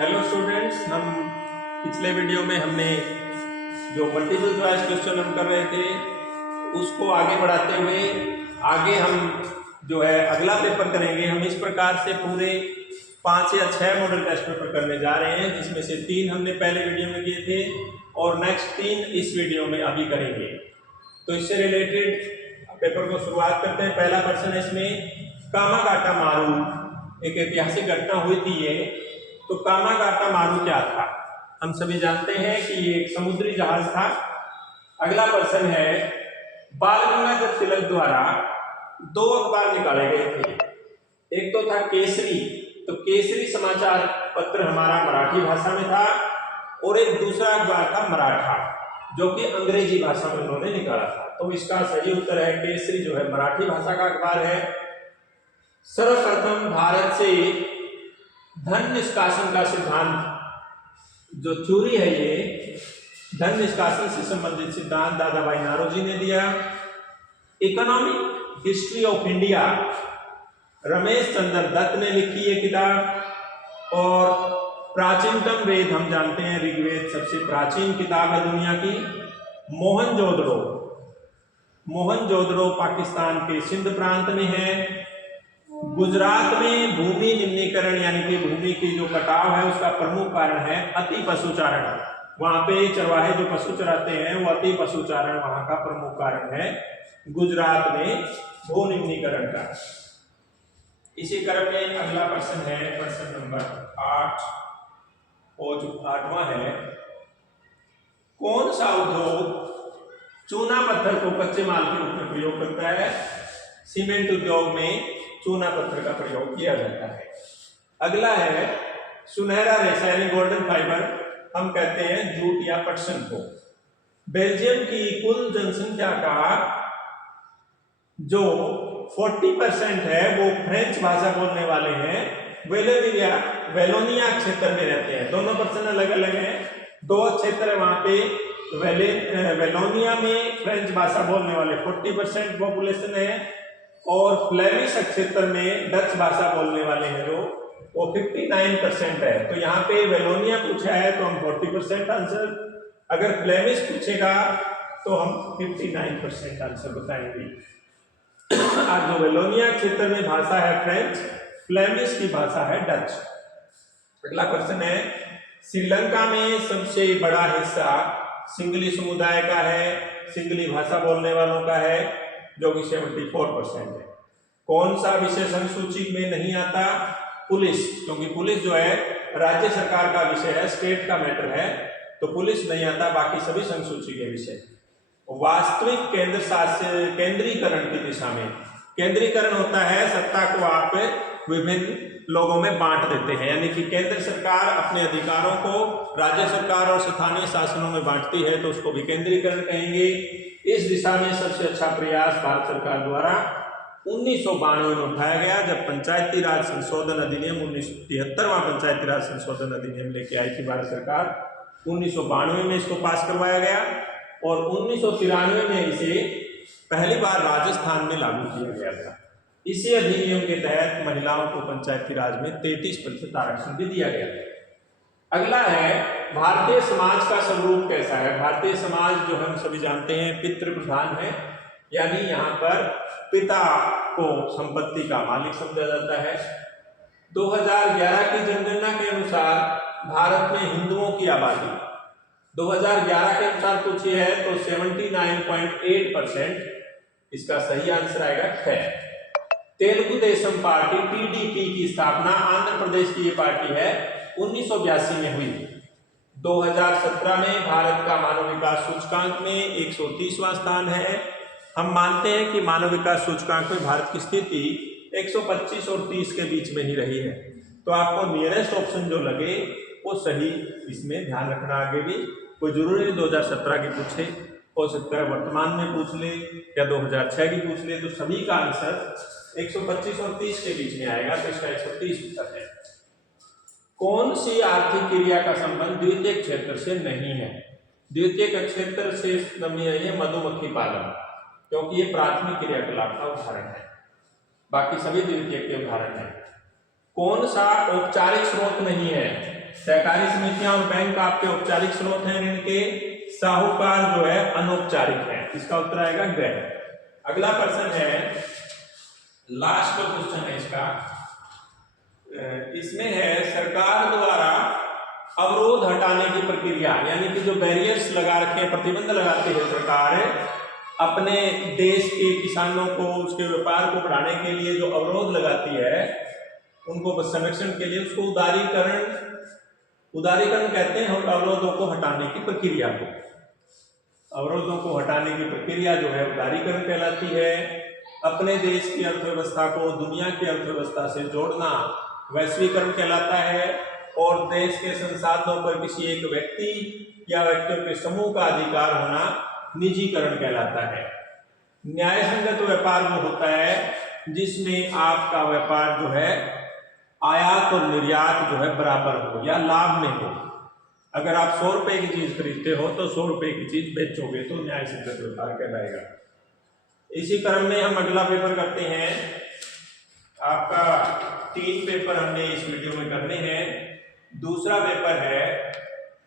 Hello students, हम पिछले video में हमने जो मल्टीपल चॉइस क्वेश्चन हम कर रहे थे उसको आगे बढ़ाते हुए आगे हम जो है अगला पेपर करेंगे। हम इस प्रकार से पूरे 5 या 6 मॉडल टेस्ट पेपर करने जा रहे हैं, जिसमें से 3 हमने पहले वीडियो में किए थे और नेक्स्ट 3 इस वीडियो में अभी करेंगे। तो इससे रिलेटेड पेपर को शुरुआत करते हैं। पहला क्वेश्चन है इसमें, कामागाटा मारू एक ऐतिहासिक घटना हुई थी ये। तो कामागाटा मारू क्या था? हम सभी जानते हैं कि ये एक समुद्री जहाज था। अगला प्रश्न है, बाल गंगाधर तिलक द्वारा 2 अखबार निकाले गए थे। एक तो था केसरी, तो केसरी समाचार पत्र हमारा मराठी भाषा में था, और एक दूसरा अखबार था मराठा, जो कि अंग्रेजी भाषा में उन्होंने निकाला था। तो इसका सही उत्तर है केसरी, जो है मराठी भाषा का अखबार है। सर्वप्रथम भारत से धन निष्कासन का सिद्धांत जो थ्योरी है, ये धन निष्कासन से संबंधित सिद्धांत दादा भाई नारोजी ने दिया। Economic history of India Romesh Chunder Dutt ने लिखी है किताब। और प्राचीनतम वेद हम जानते हैं ऋग्वेद सबसे प्राचीन किताब है दुनिया की। मोहनजोदड़ो पाकिस्तान के सिंध प्रांत में है। गुजरात में भूमि निम्नीकरण यानी कि भूमि की जो कटाव है उसका प्रमुख कारण है अति पशुचारण। वहां पे चरवाहे जो पशु चराते हैं वो अति पशुचारण वहां का प्रमुख कारण है गुजरात में भू निम्नीकरण का। इसी क्रम में अगला प्रश्न है प्रश्न नंबर 8, और जो 8वां है, कौन सा उद्योग चूना पत्थर को कच्चे माल के रूप में प्रयोग करता है? सीमेंट उद्योग में चूना पत्थर का प्रयोग किया जाता है। अगला है, सुनहरा रेशा यानी गोल्डन फाइबर हम कहते हैं जूट या पटसन को। बेल्जियम की कुल जनसंख्या का जो 40% है वो फ्रेंच भाषा बोलने वाले हैं। वेलोनिया क्षेत्र में रहते हैं। दोनों पर्सन अलग अलग हैं, 2 क्षेत्र है वहां पे। वेलोनिया में फ्रेंच भाषा बोलने वाले 40% पॉपुलेशन है, और फ्लेमिश क्षेत्र में डच भाषा बोलने वाले हैं जो वो 59% है। तो यहाँ पे वेलोनिया पूछा है तो हम 40% आंसर, अगर फ्लेमिश पूछेगा तो हम 59% आंसर बताएंगे। आज जो वेलोनिया क्षेत्र में भाषा है फ्रेंच, फ्लेमिश की भाषा है डच। अगला क्वेश्चन है, श्रीलंका में सबसे बड़ा हिस्सा सिंगली समुदाय का है, सिंगली भाषा बोलने वालों का है, जो कि 74% है। कौन सा विषय अनुसूची में नहीं आता? पुलिस, क्योंकि पुलिस जो है राज्य सरकार का विषय है, स्टेट का मैटर है, तो पुलिस नहीं आता, बाकी सभी अनुसूची के विषय। वास्तविक केंद्रीकरण की दिशा में, केंद्रीकरण होता है सत्ता को आप विभिन्न लोगों में बांट देते हैं, यानी कि केंद्र सरकार अपने अधिकारों को राज्य सरकार और स्थानीय शासनों में बांटती है, तो उसको भी केंद्रीकरण कहेंगे। इस दिशा में सबसे अच्छा प्रयास भारत सरकार द्वारा 1992 में उठाया गया, जब पंचायती राज संशोधन अधिनियम 1973वां पंचायती राज संशोधन अधिनियम लेके आई थी भारत सरकार। 1992 में इसको पास करवाया गया, और 1993 में इसे पहली बार राजस्थान में लागू किया गया था। इसी अधिनियम के तहत महिलाओं को पंचायती राज में 33% आरक्षण भी दिया गया था। अगला है, भारतीय समाज का स्वरूप कैसा है? भारतीय समाज जो हम सभी जानते हैं पितृ प्रधान है, यानी यहाँ पर पिता को संपत्ति का मालिक समझा जाता है। 2011 की जनगणना के अनुसार भारत में हिंदुओं की आबादी 2011 के अनुसार पूछी है तो 79.8%। इसका सही आंसर आएगा 6। तेलुगु देशम पार्टी टीडीपी की स्थापना आंध्र प्रदेश की ये पार्टी है 1982 में हुई। 2017 में भारत का मानव विकास सूचकांक में 130वां स्थान है। हम मानते हैं कि मानव विकास सूचकांक में भारत की स्थिति 125 और 30 के बीच में ही रही है। तो आपको नियरेस्ट ऑप्शन जो लगे वो सही, इसमें ध्यान रखना। आगे भी कोई जरूरी नहीं 2017 की पूछे, हो सकता है वर्तमान में पूछ ले या 2006 की पूछ ले, तो सभी का आंसर 125 और 30 के बीच में आएगा, तो इसका 130 उत्तर है। कौन सी आर्थिक क्रिया का संबंध द्वितीयक क्षेत्र से नहीं है? द्वितीयक क्षेत्र से नहीं है मधुमक्खी पालन, क्योंकि ये प्राथमिक क्रियाकलाप का उदाहरण है, बाकी सभी द्वितीयक के उदाहरण है। कौन सा औपचारिक स्रोत नहीं है? सहकारी समितियां और बैंक आपके औपचारिक स्रोत हैं ऋण के, साहूकार जो है अनौपचारिक है। इसका उत्तर आएगा गैर। अगला प्रश्न है, लास्ट क्वेश्चन है इसका, इसमें है सरकार द्वारा अवरोध हटाने की प्रक्रिया, यानी कि जो बैरियर्स लगा रखे हैं, प्रतिबंध लगाती है सरकार अपने देश के किसानों को, उसके व्यापार को बढ़ाने के लिए जो अवरोध लगाती है उनको संरक्षण के लिए, उसको उदारीकरण कहते हैं। और अवरोधों को हटाने की प्रक्रिया को, अवरोधों को हटाने की प्रक्रिया जो है उदारीकरण कहलाती है। अपने देश की अर्थव्यवस्था को दुनिया की अर्थव्यवस्था से जोड़ना वैश्वीकरण कहलाता है। और देश के संसाधनों पर किसी एक व्यक्ति या व्यक्तियों के समूह का अधिकार होना निजीकरण कहलाता है। न्याय संगत व्यापार वो होता है जिसमें आपका व्यापार जो है आयात और निर्यात जो है बराबर हो या लाभ में हो। अगर आप 100 रुपए की चीज खरीदते हो तो 100 रुपए की चीज बेचोगे तो न्याय संगत व्यापार कहलाएगा। इसी क्रम में हम अगला पेपर करते हैं। आपका 3 पेपर हमने इस वीडियो में करने हैं। दूसरा पेपर है,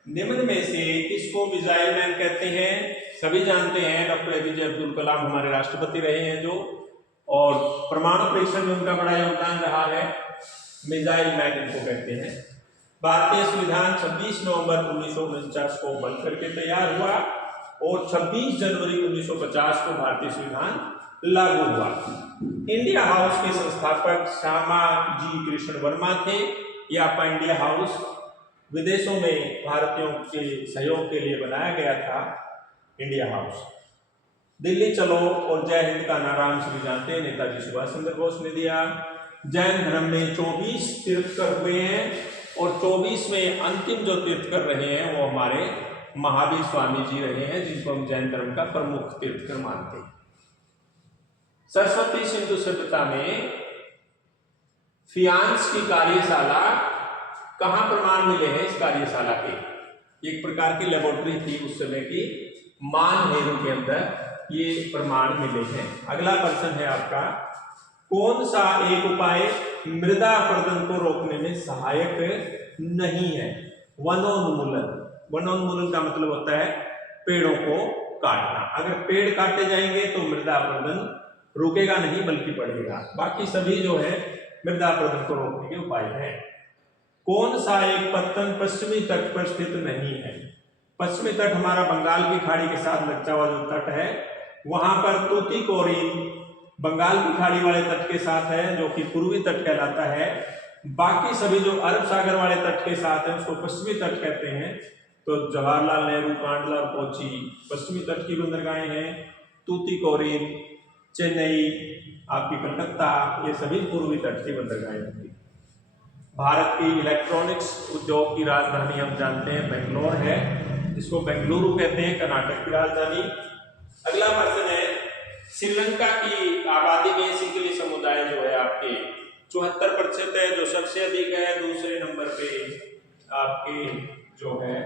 निम्न में से किसको मिसाइल मैन कहते हैं? सभी जानते हैं डॉक्टर एपीजे अब्दुल कलाम हमारे राष्ट्रपति रहे हैं जो, और परमाणु परीक्षण में उनका बड़ा योगदान रहा है। मिसाइल मैन इनको कहते हैं। भारतीय संविधान 26 नवंबर 1949 को बन करके तैयार हुआ और 26 जनवरी 1950 को भारतीय संविधान लागू हुआ। इंडिया हाउस के संस्थापक श्यामा जी कृष्ण वर्मा थे। ये आपका इंडिया हाउस विदेशों में भारतीयों के सहयोग के लिए बनाया गया था। इंडिया हाउस, दिल्ली चलो और जय हिंद का नारा हम सभी जानते हैं, नेताजी सुभाष चंद्र बोस ने दिया। जैन धर्म में 24 तीर्थकर हुए हैं और 24 में अंतिम जो तीर्थकर रहे हैं वो हमारे महावीर स्वामी जी रहे हैं, जिनको हम जैन धर्म का प्रमुख तीर्थकर मानते हैं। सरस्वती सिंधु सभ्यता में फियांस की कार्यशाला, कहां प्रमाण मिले हैं इस कार्यशाला के? एक प्रकार की लेबोरेटरी थी उस समय की, मानहेरू के अंदर ये प्रमाण मिले हैं। अगला प्रश्न है आपका, कौन सा एक उपाय मृदा अपरदन को रोकने में सहायक नहीं है? वनोन्मूलन। वनोन्मूलन का मतलब होता है पेड़ों को काटना। अगर पेड़ काटे जाएंगे तो मृदा अपरदन रुकेगा नहीं बल्कि बढ़ेगा। बाकी सभी जो है मृदा अपरदन को रोकने के उपाय हैं। कौन सा एक पत्तन पश्चिमी तट पर स्थित नहीं है? पश्चिमी तट हमारा बंगाल की खाड़ी के साथ लगता हुआ जो तट है, वहां पर तूतीकोरिन बंगाल की खाड़ी वाले तट के साथ है जो कि पूर्वी तट कहलाता है। बाकी सभी जो अरब सागर वाले तट के साथ है उसको पश्चिमी तट कहते हैं। तो जवाहरलाल नेहरू, कांडला और कोची पश्चिमी तट की बंदरगाहें हैं। तूतीकोरिन, चेन्नई, आपकी कलकत्ता, ये सभी पूर्वी तट की बंदरगाहें होंगी। भारत की इलेक्ट्रॉनिक्स उद्योग की राजधानी हम जानते हैं बेंगलोर है, जिसको बेंगलुरु कहते हैं, कर्नाटक की राजधानी। अगला प्रश्न है, श्रीलंका की आबादी में सिंहली समुदाय जो है आपके 74% है, जो सबसे अधिक है। दूसरे नंबर पे आपके जो है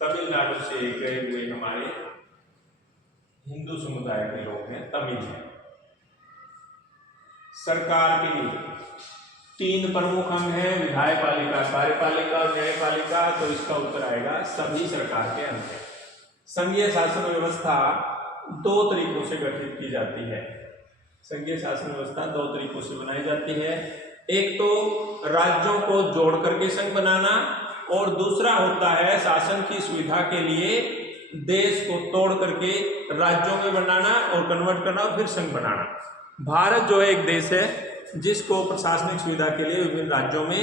तमिलनाडु से गए हुए हमारे हिंदू समुदाय के लोग हैं, तमिल हैं। सरकार के 3 प्रमुख अंग हैं, विधायपालिका, कार्यपालिका और न्यायपालिका। तो इसका उत्तर आएगा सभी सरकार के अंग हैं। संघीय शासन व्यवस्था 2 तरीकों से गठित की जाती है। संघीय शासन व्यवस्था 2 तरीकों से बनाई जाती है। एक तो राज्यों को जोड़ करके संघ बनाना, और दूसरा होता है शासन की सुविधा के लिए देश को तोड़ करके राज्यों में बनाना और कन्वर्ट करना और फिर संघ बनाना। भारत जो है एक देश है जिसको प्रशासनिक सुविधा के लिए विभिन्न राज्यों में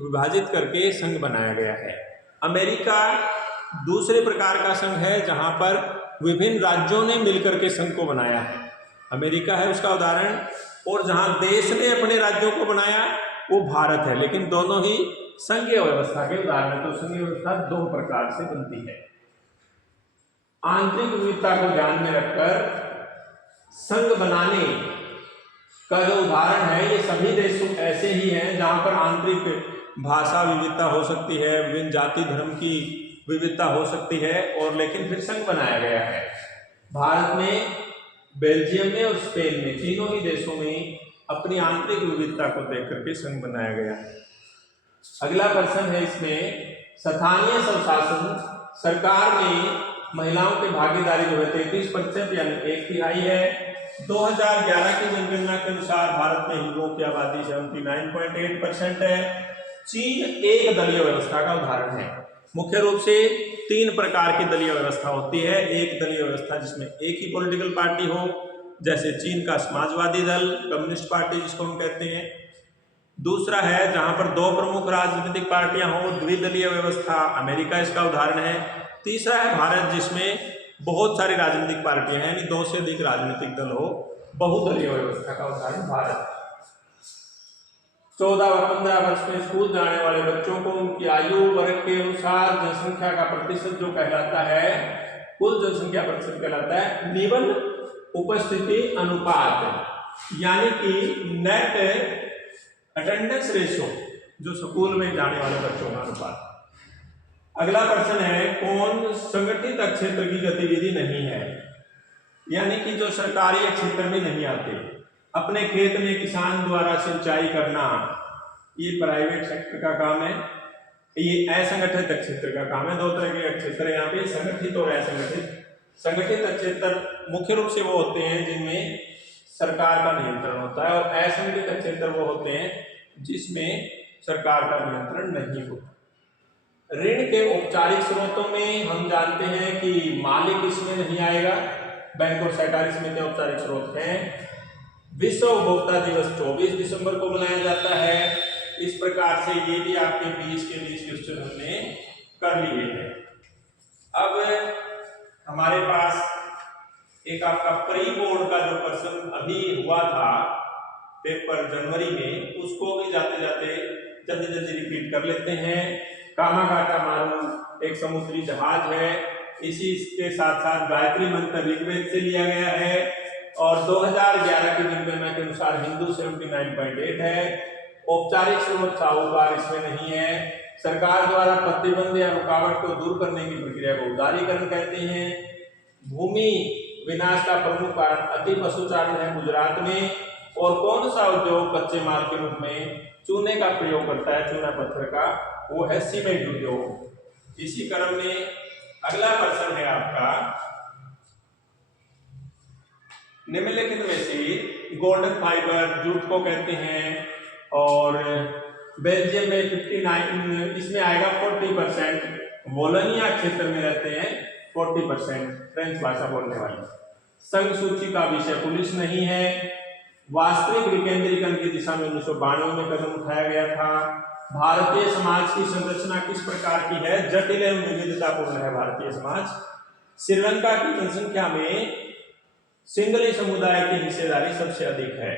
विभाजित करके संघ बनाया गया है। अमेरिका दूसरे प्रकार का संघ है जहां पर विभिन्न राज्यों ने मिलकर के संघ को बनाया है। अमेरिका है उसका उदाहरण, और जहां देश ने अपने राज्यों को बनाया वो भारत है। लेकिन दोनों ही संघीय व्यवस्था के उदाहरण। तो संघीय व्यवस्था 2 प्रकार से बनती है। आंतरिक विविधता को ध्यान में रखकर संघ बनाने का जो उदाहरण है, ये सभी देशों ऐसे ही हैं जहां पर आंतरिक भाषा विविधता हो सकती है, विभिन्न जाति धर्म की विविधता हो सकती है, और लेकिन फिर संघ बनाया गया है। भारत में, बेल्जियम में और स्पेन में, तीनों ही देशों में अपनी आंतरिक विविधता को देख करके संघ बनाया गया है। अगला प्रश्न है इसमें, स्थानीय स्वशासन सरकार में महिलाओं की भागीदारी जो है 33% यानी 1/3 है। 2011 की जनगणना के अनुसार भारत में हिंदुओं की आबादी 79.8% है। चीन एक दलीय व्यवस्था का उदाहरण है। मुख्य रूप से 3 प्रकार की दलीय व्यवस्था होती है। एक दलीय व्यवस्था जिसमें एक ही पॉलिटिकल पार्टी हो, जैसे चीन का समाजवादी दल, कम्युनिस्ट पार्टी जिसको हम कहते हैं। दूसरा है जहां पर 2 प्रमुख राजनीतिक पार्टियां हो, द्विदलीय व्यवस्था, अमेरिका इसका उदाहरण है। तीसरा है भारत, जिसमें बहुत सारी राजनीतिक पार्टियां हैं, यानी 2 से अधिक राजनीतिक दल हो, बहुदलीय व्यवस्था का उदाहरण भारत। 14 व 15 वर्ष में स्कूल जाने वाले बच्चों को उनकी आयु वर्ग के अनुसार जनसंख्या का प्रतिशत जो कहलाता है, कुल जनसंख्या प्रतिशत कहलाता है निबंध उपस्थिति अनुपात, यानी कि नेट अटेंडेंस रेशियो, जो स्कूल में जाने वाले बच्चों का अनुपात। अगला प्रश्न है, कौन संगठित क्षेत्र की गतिविधि नहीं है, यानी कि जो सरकारी क्षेत्र में नहीं आते। अपने खेत में किसान द्वारा सिंचाई करना ये प्राइवेट सेक्टर का काम है, ये असंगठित क्षेत्र का काम है। 2 तरह के क्षेत्र यहाँ पे, संगठित और असंगठित। संगठित क्षेत्र मुख्य रूप से वो होते हैं जिनमें सरकार का नियंत्रण होता है, और असंगठित क्षेत्र वो होते हैं जिसमें सरकार का नियंत्रण नहीं होता। ऋण के औपचारिक स्रोतों में हम जानते हैं कि मालिक इसमें नहीं आएगा, बैंक और सहकारी समिति औपचारिक स्रोत हैं। विश्व उपभोक्ता दिवस 24 दिसंबर को मनाया जाता है। इस प्रकार से ये भी आपके 20 के 20 क्वेश्चन हमने कर लिए हैं। अब हमारे पास एक आपका प्री बोर्ड का जो प्रश्न अभी हुआ था पेपर जनवरी में, उसको भी जाते जाते जल्दी जल्दी रिपीट कर लेते हैं। कामागाटा मारू एक समुद्री जहाज है, इसी के साथ साथ गायत्री मंत्र ऋग्वेद से लिया गया है, और 2011 की जनगणना के अनुसार हिंदू 79.8 है। औपचारिक स्रोत साहूकार इसमें नहीं है। सरकार द्वारा प्रतिबंध या रुकावट को दूर करने की प्रक्रिया को उदारीकरण कहते हैं। भूमि विनाश का प्रमुख कारण अति पशुचारण है गुजरात में। और कौन सा उद्योग कच्चे माल के रूप में चूने का प्रयोग करता है, चूना पत्थर का, वो है सीमेंट उद्योग। इसी क्रम में अगला प्रश्न है आपका, निम्नलिखित में से गोल्डन फाइबर जूट को कहते हैं, और बेल्जियम में 59, इसमें आएगा 40%, वोलोनिया क्षेत्र में रहते हैं 40% फ्रेंच भाषा बोलने वाले। संघ सूची का विषय पुलिस नहीं है। वास्तविक विकेंद्रीकरण की दिशा में 1992 में कदम उठाया गया था। भारतीय समाज की संरचना किस प्रकार की है, जटिल एवं विविधतापूर्ण है भारतीय समाज। श्रीलंका की जनसंख्या में सिंगली समुदाय की हिस्सेदारी सबसे अधिक है।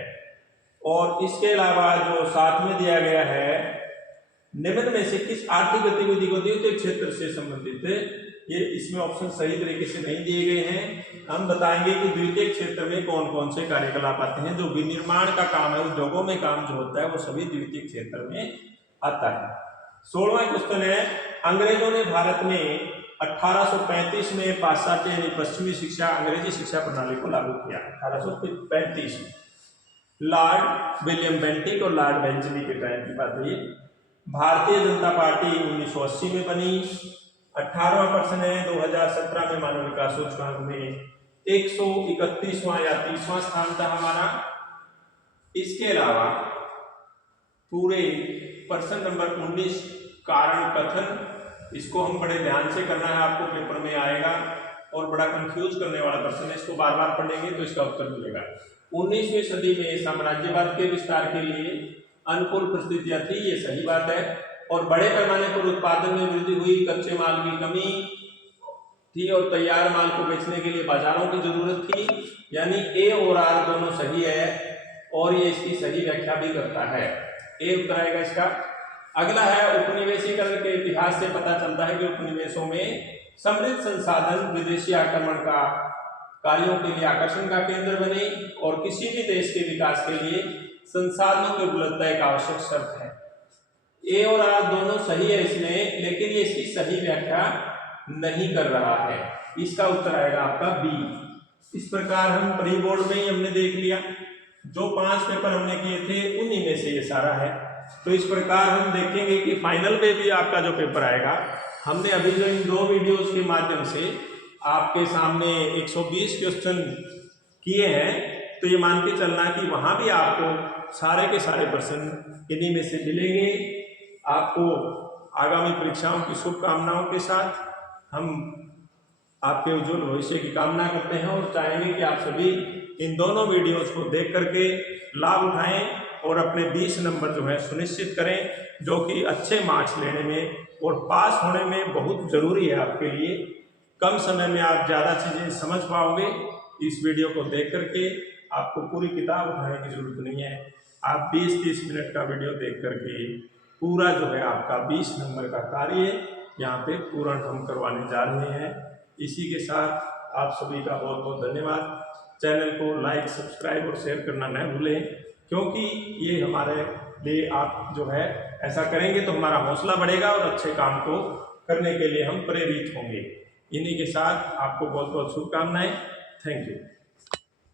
और इसके अलावा जो साथ में दिया गया है, निम्न में से किस आर्थिक गतिविधि को द्वितीय क्षेत्र से संबंधित है, ये इसमें ऑप्शन सही तरीके से नहीं दिए गए हैं। हम बताएंगे कि द्वितीय क्षेत्र में कौन कौन से कार्यकलाप आते हैं। जो विनिर्माण का काम है, उद्योगों में काम जो होता है, वो सभी द्वितीय क्षेत्र में आता है। 16वां क्वेश्चन है, अंग्रेजों ने भारत में 1835 में पाश्चात्य यानी पश्चिमी शिक्षा अंग्रेजी शिक्षा प्रणाली को लागू किया। 1835 में लॉर्ड विलियम बेंटिक और लॉर्ड बेंचली के टाइम की बात है। भारतीय जनता पार्टी 1980 में बनी। 18वां प्रश्न है, 2017 में मानव विकास सूचकांक में 131वां या 30वां स्थान था हमारा। इसके अलावा पूरे प्रश्न नंबर 19 कारण कथन, इसको हम बड़े ध्यान से करना है, आपको पेपर में आएगा और बड़ा कंफ्यूज करने वाला प्रश्न है। इसको बार बार पढ़ेंगे तो इसका उत्तर मिलेगा। 19वीं सदी में साम्राज्यवाद के विस्तार के लिए अनुकूल परिस्थितियां थी, ये सही बात है। और बड़े पैमाने पर उत्पादन में वृद्धि हुई, कच्चे माल की कमी थी और तैयार माल को बेचने के लिए बाजारों की जरूरत थी। यानी ए और आर दोनों सही है, और ये इसकी सही व्याख्या भी करता है। ए उत्तर आएगा इसका। अगला है, उपनिवेशीकरण के इतिहास से पता चलता है कि उपनिवेशों में समृद्ध संसाधन विदेशी आक्रमण का कार्यों के लिए आकर्षण का केंद्र बने, और किसी भी देश के विकास के लिए संसाधनों की उपलब्धता एक आवश्यक शर्त है। ए और आर दोनों सही है इसमें, लेकिन ये इसकी सही व्याख्या नहीं कर रहा है। इसका उत्तर आएगा आपका बी। इस प्रकार हम प्री बोर्ड में ही हमने देख लिया, जो 5 पेपर हमने किए थे उन्हीं में से ये सारा है। तो इस प्रकार हम देखेंगे कि फाइनल में भी आपका जो पेपर आएगा, हमने अभी जो इन 2 वीडियोस के माध्यम से आपके सामने 120 क्वेश्चन किए हैं, तो ये मान के चलना कि वहाँ भी आपको सारे के सारे प्रश्न इन्हीं में से मिलेंगे। आपको आगामी परीक्षाओं की शुभकामनाओं के साथ हम आपके उज्जवल भविष्य की कामना करते हैं और चाहेंगे कि आप सभी इन दोनों वीडियोस को देख करके लाभ उठाएं और अपने 20 नंबर जो है सुनिश्चित करें, जो कि अच्छे मार्क्स लेने में और पास होने में बहुत ज़रूरी है आपके लिए। कम समय में आप ज़्यादा चीज़ें समझ पाओगे। इस वीडियो को देख करके आपको पूरी किताब उठाने की ज़रूरत नहीं है। आप 20-30 मिनट का वीडियो देख करके पूरा जो है आपका 20 नंबर का कार्य यहाँ पे पूर्ण हम करवाने जा रहे हैं। इसी के साथ आप सभी का बहुत बहुत धन्यवाद। चैनल को लाइक, सब्सक्राइब और शेयर करना न भूलें, क्योंकि ये हमारे लिए आप जो है ऐसा करेंगे तो हमारा हौसला बढ़ेगा और अच्छे काम को करने के लिए हम प्रेरित होंगे। इन्हीं के साथ आपको बहुत बहुत शुभकामनाएं। Thank you.